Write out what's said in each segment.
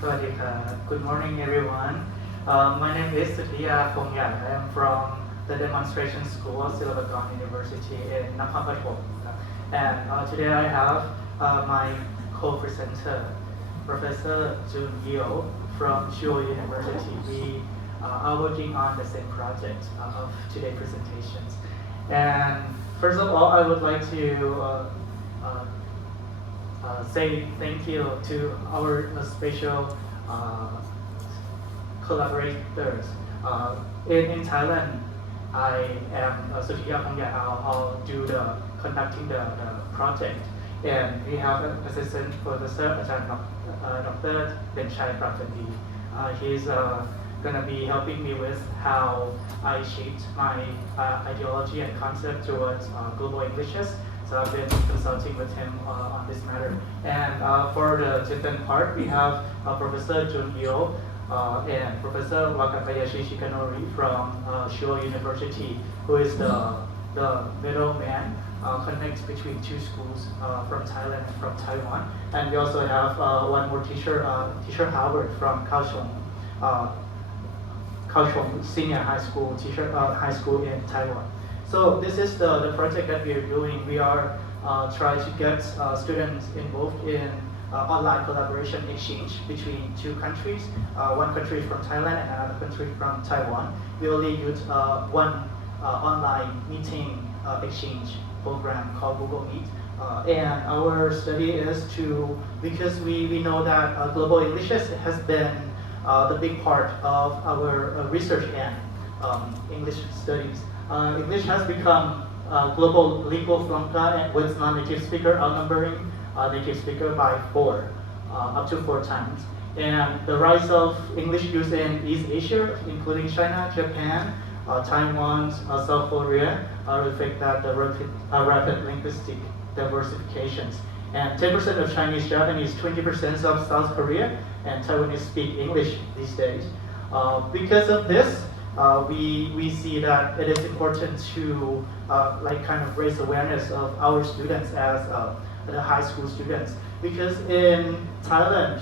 Suttiya. Good morning, everyone. My name is Suttiya Khongyai. I am from the Demonstration School of Silavagam University in Nakhon Pathom. And today I have my co-presenter, Professor Jun Yeo from Chuo University. We are working on the same project of today's presentations. And first of all, I would like to say thank you to our special collaborators. In Thailand, I am Suttiya Khongyai. I'll do the conducting the project, and we have an assistant professor, Dr. Benchai Pratandi. He's gonna be helping me with how I shaped my ideology and concept towards global Englishes. So I've been consulting with him on this matter. And for the Chitan part, we have Professor Jun Yeo and Professor Wakatayashi Shikanori from Chuo University, who is the middleman, connects between two schools from Thailand and from Taiwan. And we also have one more teacher, Teacher Howard from Kaohsiung Senior High School, high school in Taiwan. So this is the project that we are doing. We are trying to get students involved in online collaboration exchange between two countries, one country from Thailand and another country from Taiwan. We only use one online meeting exchange program called Google Meet. And our study is because we know that global English has been the big part of our research and English studies. English has become global lingua franca with non-native speaker outnumbering native speaker by up to 4 times. And the rise of English use in East Asia, including China, Japan, Taiwan, South Korea, reflect that the rapid linguistic diversifications. And 10% of Chinese, Japanese, 20% of South Korea, and Taiwanese speak English these days. Because of this, we see that it is important to kind of raise awareness of our students as the high school students, because in Thailand,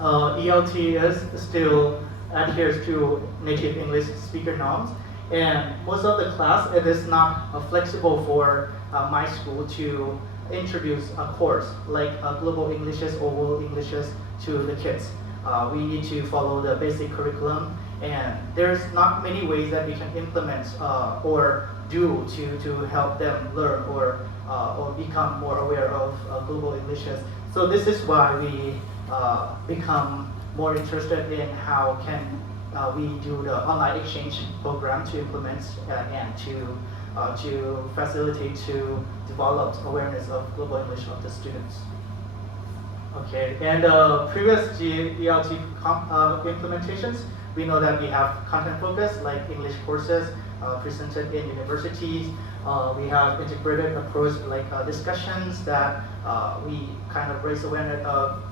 ELT is still adheres to native English speaker norms, and most of the class it is not flexible for my school to introduce a course like global Englishes or world Englishes to the kids. We need to follow the basic curriculum, and there's not many ways that we can implement or do to help them learn or become more aware of global Englishes. So this is why we become more interested in how can we do the online exchange program to implement and to facilitate to develop awareness of global English of the students. Okay, and previous GELT implementations, we know that we have content focus like English courses presented in universities. We have integrated approach like discussions that we kind of raise awareness of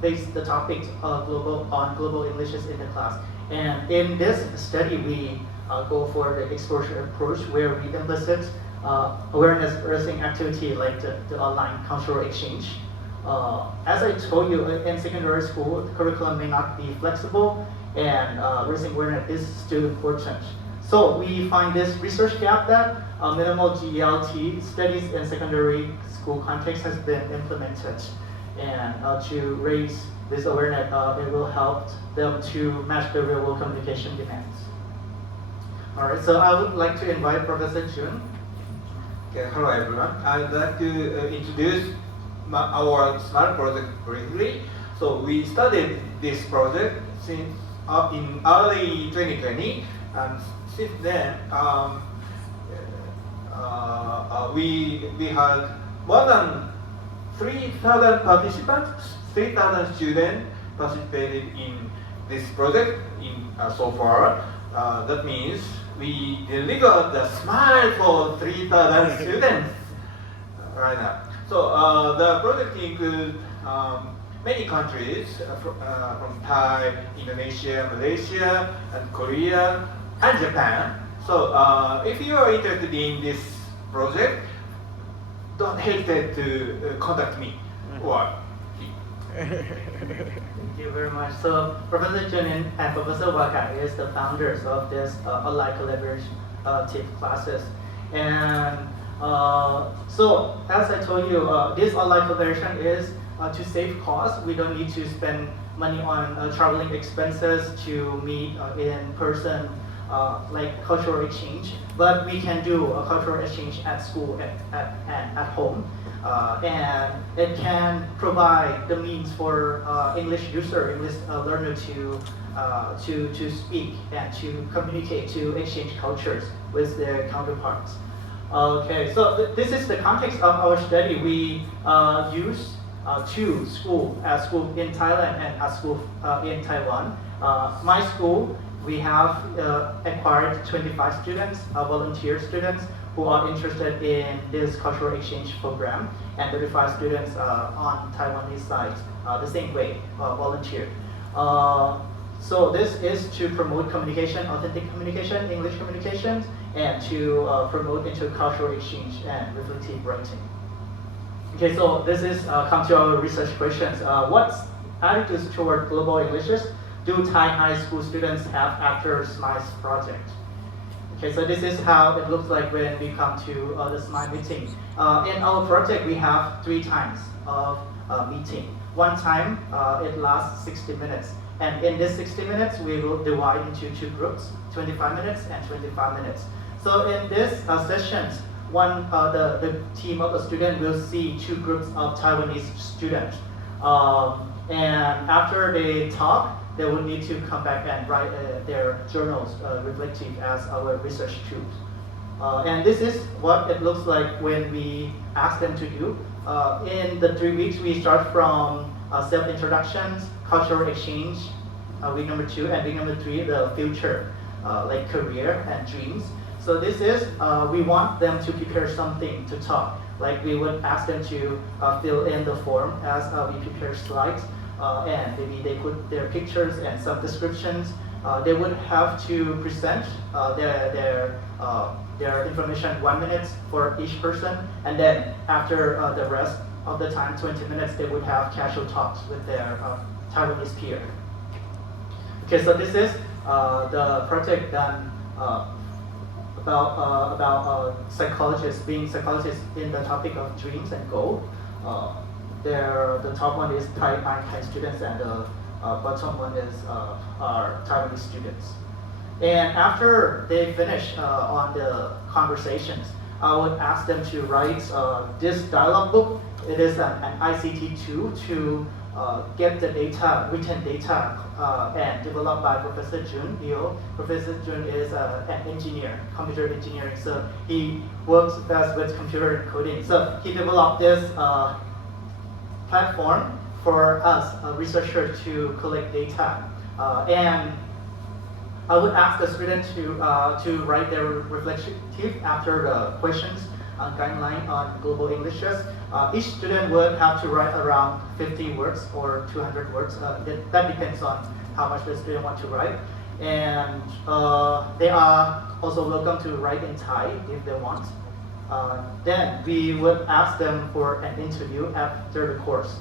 base the topics on global Englishes in the class. And in this study, we go for the exposure approach where we implicit awareness raising activity like the online cultural exchange. As I told you, in secondary school, the curriculum may not be flexible, and raising awareness is still important. So we find this research gap that minimal GELT studies in secondary school context has been implemented. And to raise this awareness, it will help them to match the real-world communication demands. All right, so I would like to invite Professor Jun. Okay, hello everyone. I'd like to introduce our SMART project briefly. So we started this project since in early 2020, and since then we had more than 3,000 participants, 3,000 students participated in this project so far. That means we delivered the smile for 3,000 students right now. So the project includes many countries from Thai, Indonesia, Malaysia, and Korea, and Japan. So if you are interested in this project, don't hesitate to contact me or Thank you very much. So Professor Junin and Professor Waka is the founders of this online collaborative classes. And so as I told you, this online collaboration is to save costs. We don't need to spend money on traveling expenses to meet in person, like cultural exchange. But we can do a cultural exchange at school at home. And it can provide the means for English user, English learner to speak and to communicate, to exchange cultures with their counterparts. Okay, so this is the context of our study. We use two schools, a school in Thailand and a school in Taiwan. My school, we have acquired 25 students, volunteer students, who are interested in this cultural exchange program, and 35 students on Taiwanese side, the same way, volunteer. So this is to promote communication, authentic communication, English communication, and to promote intercultural exchange and reflective writing. Okay, so this is come to our research questions. What attitudes toward global Englishes do Thai high school students have after SMILE's project? Okay, so this is how it looks like when we come to the SMILE meeting. In our project, we have 3 times of meeting. One time, it lasts 60 minutes. And in this 60 minutes, we will divide into 2 groups, 25 minutes and 25 minutes. So in this sessions, the team of the student will see 2 groups of Taiwanese students. And after they talk, they will need to come back and write their journals reflective as our research tools. And this is what it looks like when we ask them to do. In the 3 weeks, we start from self-introductions, cultural exchange, week number 2, and week number 3, the future, like career and dreams. So this is, we want them to prepare something to talk. Like we would ask them to fill in the form as we prepare slides. And maybe they put their pictures and sub-descriptions. They would have to present their information 1 minute for each person, and then after the rest of the time, 20 minutes, they would have casual talks with their Taiwanese peer. Okay, so this is the project done about psychologists, being psychologists in the topic of dreams and goal. The top one is Thai students, and the bottom one is our Taiwanese students. And after they finish on the conversations, I would ask them to write this dialogue book. It is an ICT tool to get the data, written data, and developed by Professor Jun Liu. Professor Jun is an engineer, computer engineering, so he works best with computer coding. So he developed this platform for us, researchers, to collect data. And I would ask the students to write their reflective after the questions guideline on global Englishes. Each student would have to write around 50 words or 200 words. That depends on how much the student wants to write. And they are also welcome to write in Thai if they want. Then we would ask them for an interview after the course.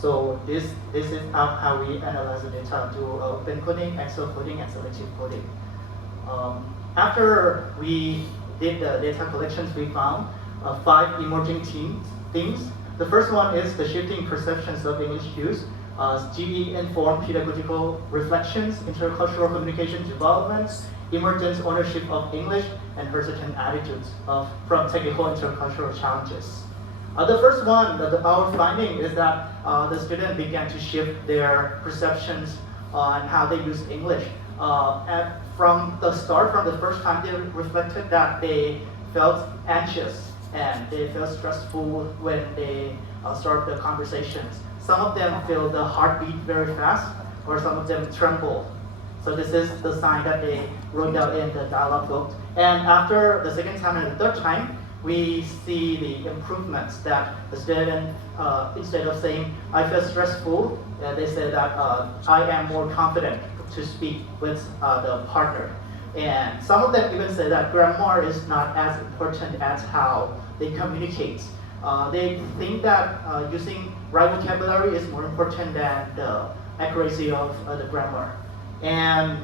So this is how we analyze the data, do open coding, Excel coding, and selective coding. After we did the data collections, we found 5 emerging themes. The first one is the shifting perceptions of English use, GE-informed pedagogical reflections, intercultural communication development, emergent ownership of English, and hesitant attitudes from technical intercultural challenges. The first one, our finding is that the student began to shift their perceptions on how they use English. From the start, from the first time, they reflected that they felt anxious and they felt stressful when they start the conversations. Some of them feel the heartbeat very fast, or some of them tremble. So this is the sign that they wrote down in the dialogue book. And after the second time and the third time, we see the improvements that the student, instead of saying, I feel stressful, they say that I am more confident to speak with the partner. And some of them even say that grammar is not as important as how they communicate. they think that using right vocabulary is more important than the accuracy of the grammar. And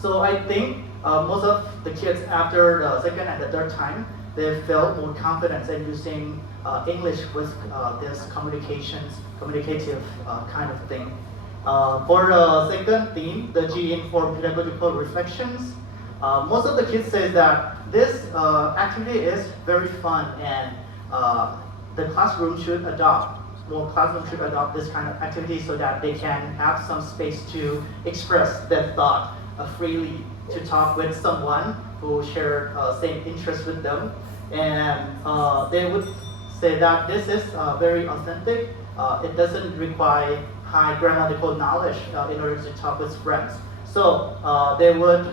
so I think most of the kids after the second and the third time, they felt more confidence in using English with this communicative kind of thing. For the second theme, the G-informed pedagogical reflections, most of the kids say that this activity is very fun and the classroom should adopt, more classrooms should adopt this kind of activity so that they can have some space to express their thought freely, to talk with someone who share same interest with them. And they would say that this is very authentic. It doesn't require high grammatical knowledge in order to talk with friends. So they would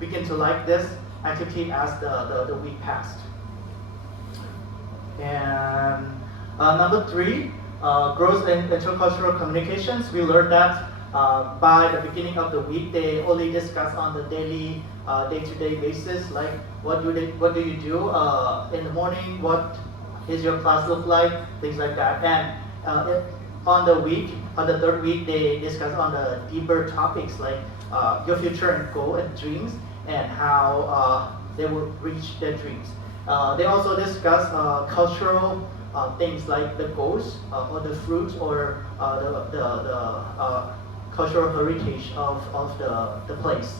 begin to like this activity as the week passed. And number 3, growth in intercultural communications. We learned that by the beginning of the week, they only discuss on the daily, day-to-day basis, like what do you do in the morning, what is your class look like, things like that. And on the third week, they discuss on the deeper topics like your future and goal and dreams and how they will reach their dreams. They also discuss cultural things like the goals or the fruits or the cultural heritage of the place.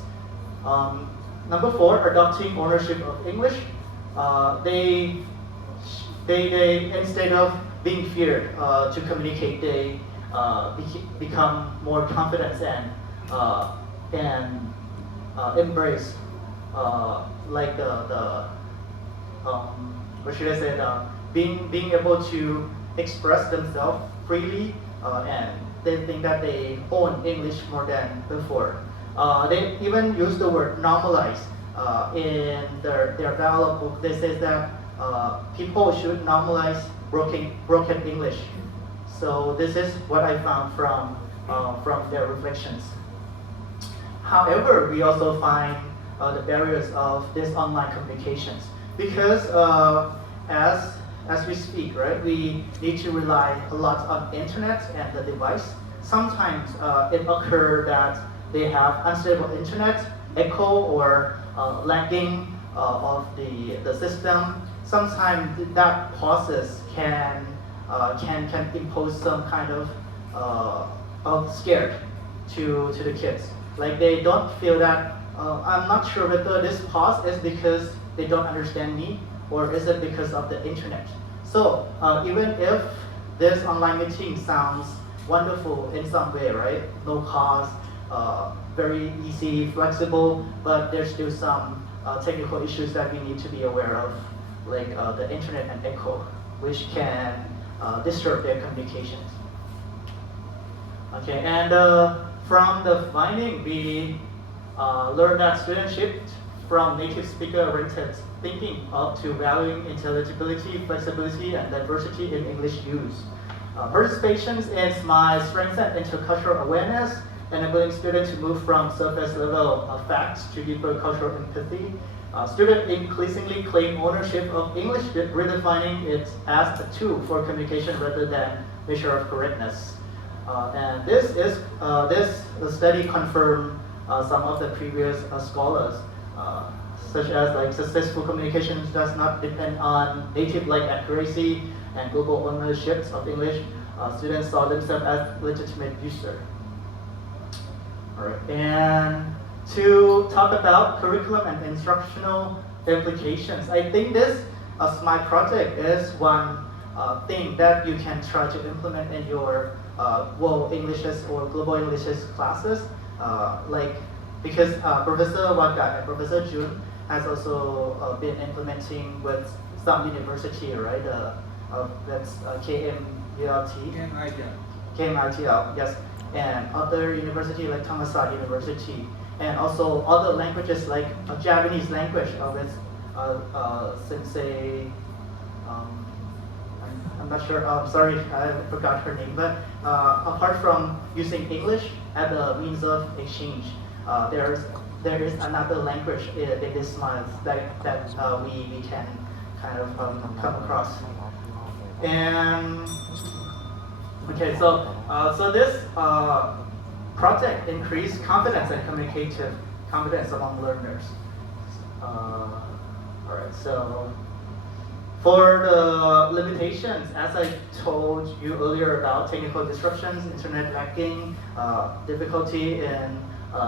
Number 4, adopting ownership of English. They instead of being feared to communicate, they become more confident and embrace like what should I say, being able to express themselves freely, and they think that they own English more than before. They even use the word normalize in their dialogue book. They say that people should normalize broken English. So this is what I found from their reflections. However, we also find the barriers of this online communications because as we speak, right, we need to rely a lot on internet and the device. Sometimes it occurs that they have unstable internet, echo or lagging of the system. Sometimes that process can impose some kind of scared to the kids. Like they don't feel that I'm not sure whether this pause is because they don't understand me or is it because of the internet. So even if this online meeting sounds wonderful in some way, right? No cost, very easy, flexible, but there's still some technical issues that we need to be aware of, like the internet and echo, which can disturb their communications. Okay, and from the finding, we learned that students shift from native speaker-oriented thinking up to valuing intelligibility, flexibility, and diversity in English use. Participation is my strengthened intercultural awareness, enabling students to move from surface level of facts to deeper cultural empathy. Students increasingly claim ownership of English, redefining it as a tool for communication rather than measure of correctness. And this study confirmed some of the previous scholars, such as like successful communication does not depend on native-like accuracy and global ownership of English. Students saw themselves as legitimate user. All right, and to talk about curriculum and instructional implications, I think this my project is one thing that you can try to implement in your world Englishes or global Englishes classes, like because Professor Waka and Professor Jun has also been implementing with some university, right? That's KMULT. KMULT, yes, and other university like Thammasat University, and also other languages like Japanese language with Sensei. I'm not sure. Sorry, I forgot her name. But apart from using English as a means of exchange, there is another language in this month that we can kind of come across. And okay, so this project increased confidence and communicative competence among learners. All right, so for the limitations, as I told you earlier about technical disruptions, internet lagging, difficulty in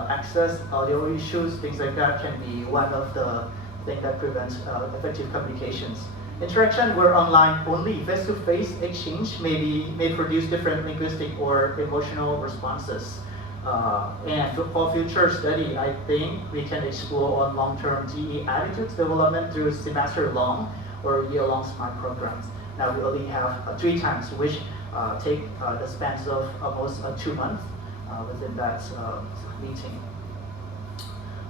access, audio issues, things like that can be one of the things that prevents effective communications. Interaction where online only, face-to-face exchange may produce different linguistic or emotional responses. And for future study, I think we can explore on long-term GE attitudes development through semester-long or year-long SMART programs. Now we only have 3 times, which take the spans of almost 2 months within that meeting.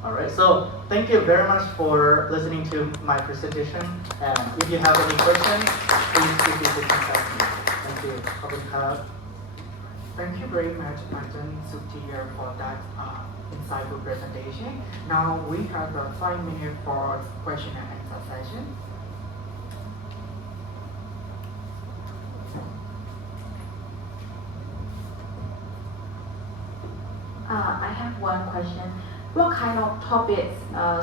All right, so thank you very much for listening to my presentation. And if you have any questions, please feel free to contact me. Thank you. ขอบคุณครับ Thank you very much, Madam Suttiya, for that insightful presentation. Now we have 5 minutes for question and answer session. I have one question. What kind of topics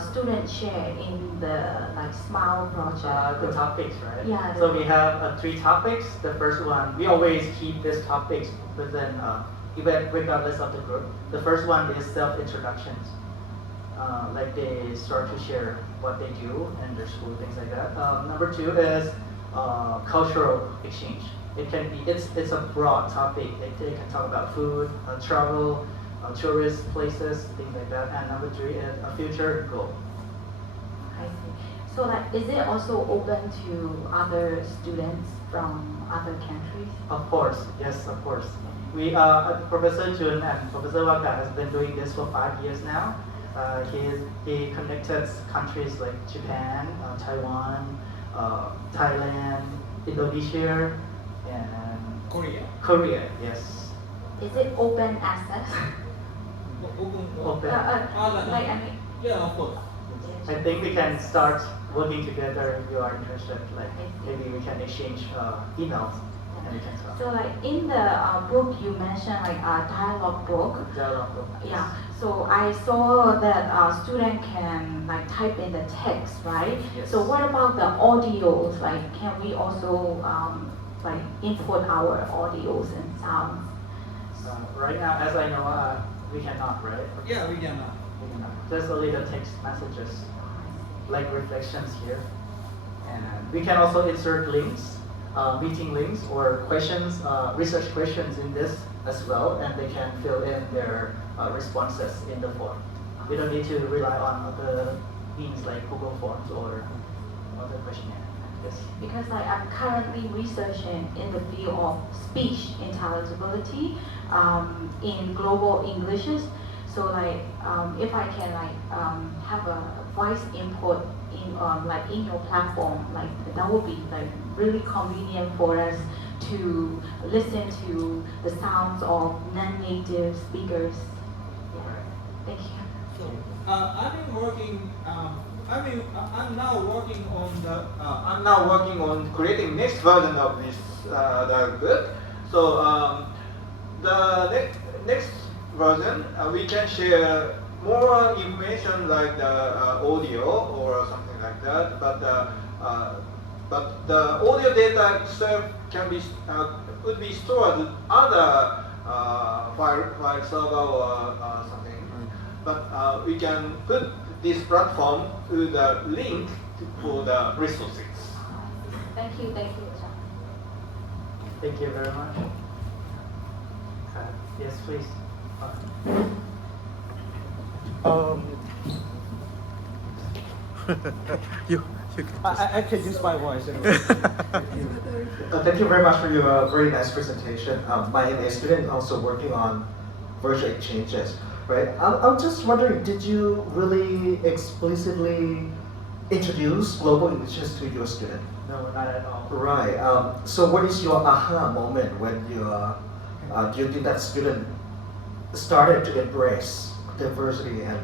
students share in the SMILE project? The topics, right? Yeah. So we have 3 topics. The first one, we always keep these topics within, even regardless of the group. The first one is self-introductions. Like they start to share what they do in their school, things like that. Number 2 is cultural exchange. It can be, it's a broad topic. They can talk about food, travel, tourist places, things like that. And number 3 is a future goal. I see. So is it also open to other students from other countries? Of course, yes, of course. We, Professor Jun and Professor Waka has been doing this for 5 years now. He connected countries like Japan, Taiwan, Thailand, Indonesia, and Korea, yes. Is it open access? Open. Yeah, of course. I think we can start working together if you are interested. Like maybe we can exchange emails and we can talk. So in the book you mentioned a dialogue book. Dialogue book. Yeah. So I saw that student can type in the text, right? Yes. So what about the audios? Can we also input our audios and sounds? Right now, as I know, we cannot, right? Yeah, we can. We cannot. Just only the text messages, like reflections here. And we can also insert links, meeting links or questions, research questions in this as well, and they can fill in their responses in the form. We don't need to rely on other means like Google Forms or other questionnaire. Yes. Because I'm currently researching in the field of speech intelligibility in global Englishes. So if I can have a voice input in your platform, that would be really convenient for us to listen to the sounds of non-native speakers. Yeah. Thank you. So, I'm now working on creating next version of this the book. So the next version we can share more information like the audio or something like that. But the audio data itself can be could be stored in other file server or something. But we can put this platform to the link for the resources. Thank you. Thank you. Thank you very much. Yes, please. I can use my voice. Thank you very much for your very nice presentation. My MA student also working on virtual exchanges, right? I'm just wondering, did you really explicitly introduce global Englishes to your student? No, not at all. Right. So what is your aha moment when do you think that student started to embrace diversity and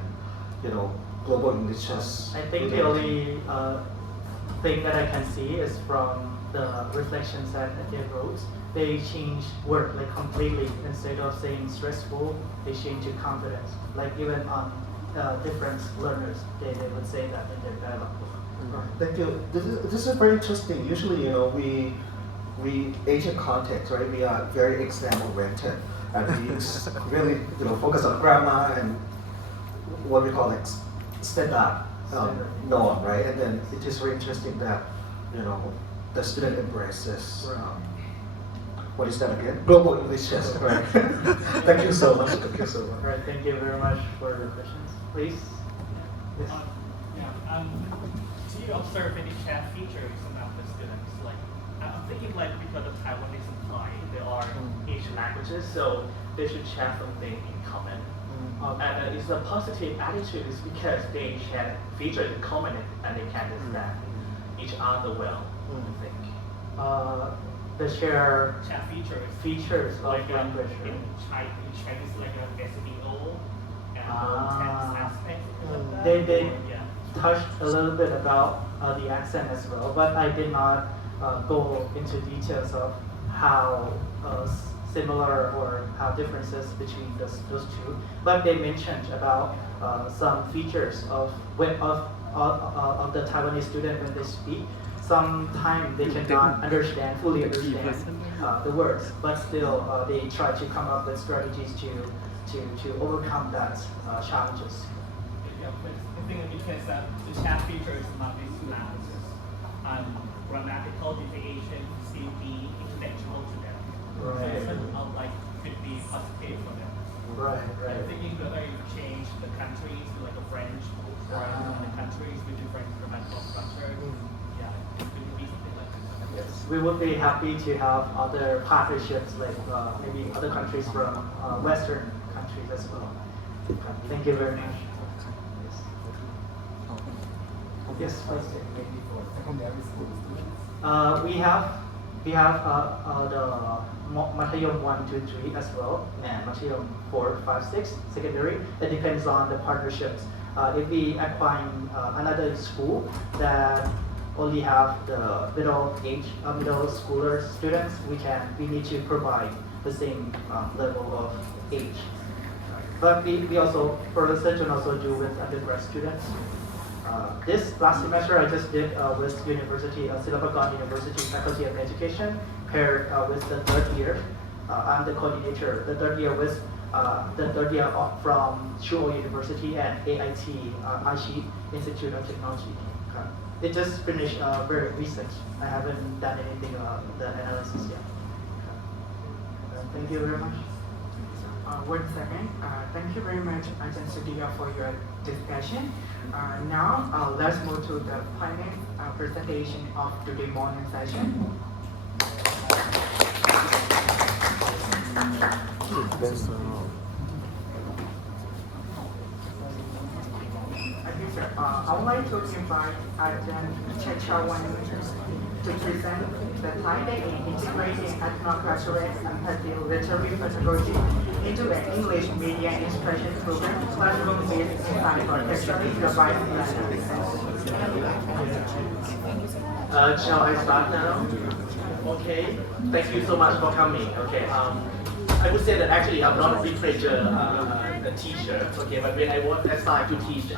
global Englishes? I think the only thing that I can see is from the reflections that they wrote, they change word like completely. Instead of saying stressful, they change to confidence. Like even on different learners, they would say that in their dialogue. Thank you. This is very interesting. Usually, you know, we Asian context, right? We are very exam oriented, and we really, you know, focus on grammar and what we call like standard norm, right? And then it is very interesting that, you know, the student embraces. What is that again? Global English, yes, right. Thank you so much. Thank you so much. All right, thank you very much for your questions. Please. Yes. Do you observe any shared features among the students? Like, I'm thinking like because of Taiwanese and Thai, there are Asian languages, so they should share something in common. And it's a positive attitude is because they share features in common and they can understand each other well, I think. The share Features of like language. in Chinese like SVO and tense aspects. They yeah. touched a little bit about the accent as well, but I did not go into details of how similar or how differences between those two. But they mentioned about some features of the Taiwanese student when they speak. Sometimes they cannot fully understand the words, but still they try to come up with strategies to overcome that challenges. Yeah, but I think because the chat features among these two languages, grammatical deviation still be intellectual to them. Right. So it's like could be positive for them. Right, I'm thinking whether you change the countries to like a French or the countries with different grammatical structures. Yeah, it could be something like that. Yes, we would be happy to have other partnerships like maybe other countries from Western countries as well. Thank you very much. Yes, please. Maybe for secondary school students. We have the Matayom 1, 2, 3 as well, and Matayom 4, 5, 6 secondary. It depends on the partnerships. If we acquire another school that only have the middle schooler students, we need to provide the same level of age. But we also, for research, and also do with undergrad students. This last semester I just did with Silapagan University Faculty of Education paired with the third year. I'm the coordinator. The third year from Chuo University and AIT, Aichi Institute of Technology. It just finished very recent. I haven't done anything the analysis yet. Thank you very much. 1 second. Thank you very much, Ajahn Suttiya, for your discussion. Now, let's move to the finance presentation of today's morning session. Thank you, sir. I would like to invite Ajahn Chechawan to present the Thai Day in integrating ethnocultural and literary pedagogy into an English media instruction program, classroom-based design for textually revised lessons. Shall I start now? Okay. Thank you so much for coming. Okay. I would say that actually I'm not a literature teacher. Okay, but when I was assigned to teach